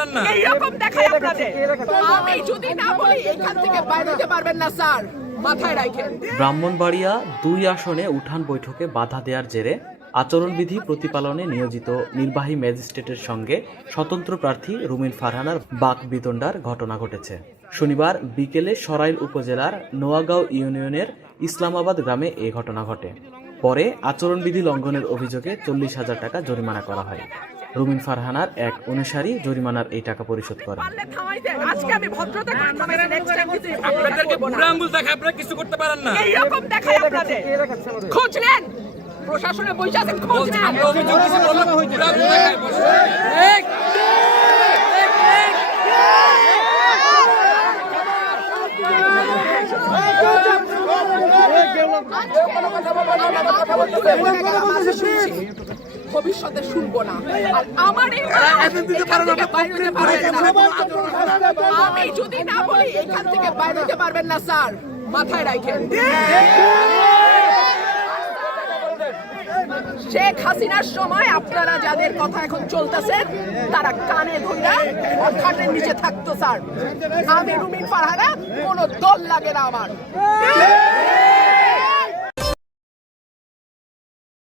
পারেন না। এইরকম দেখায় আপনাদের। আমি যদি না বলি এখান থেকে বাইরে হতে পারবেন না স্যার। মাথায় রাখেন। ব্রাহ্মণবাড়িয়া দুই আসনে উঠান বৈঠকে বাধা দেওয়ার জেরে আচরণবিধি প্রতিপালনে নিয়োজিত নির্বাহী ম্যাজিস্ট্রেটের সঙ্গে স্বতন্ত্র প্রার্থী রুমিন ফারহানার বাক বিতণ্ডার ঘটনা ঘটেছে। শনিবার বিকেলে সরাইল উপজেলার নোয়াগাঁও ইউনিয়নের ইসলামাবাদ গ্রামে এ ঘটনা ঘটে। পরে আচরণবিধি লঙ্ঘনের অভিযোগে চল্লিশ হাজার টাকা জরিমানা করা হয়। রুমিন ফারহানার এক অনুসারী জরিমানার এই টাকা পরিশোধ করেন আজকে আমি ভদ্রতা করে থামাইছি নেক্সট টাইম কিন্তু আপনাদেরকে বুড়া আঙ্গুল দেখে আপনারা কিছু করতে পারেন না এইরকম দেখায় আপনাদের খোঁজ নেন প্রশাসনে বসে আছেন খোঁজ নেন। ভবিষ্যতে শুনব না। আর আমার না। আমি যদি না বলি এখান থেকে বাইরে যেতে পারবেন না স্যার। মাথায় রাখেন। শেখ হাসিনার সময় আপনারা যাদের কথা এখন চলতেছেন তারা কানে ধইরা খাটের নিচে থাকতো স্যার। আমি রুমিন ফারহানা কোনো দল লাগে না আমার।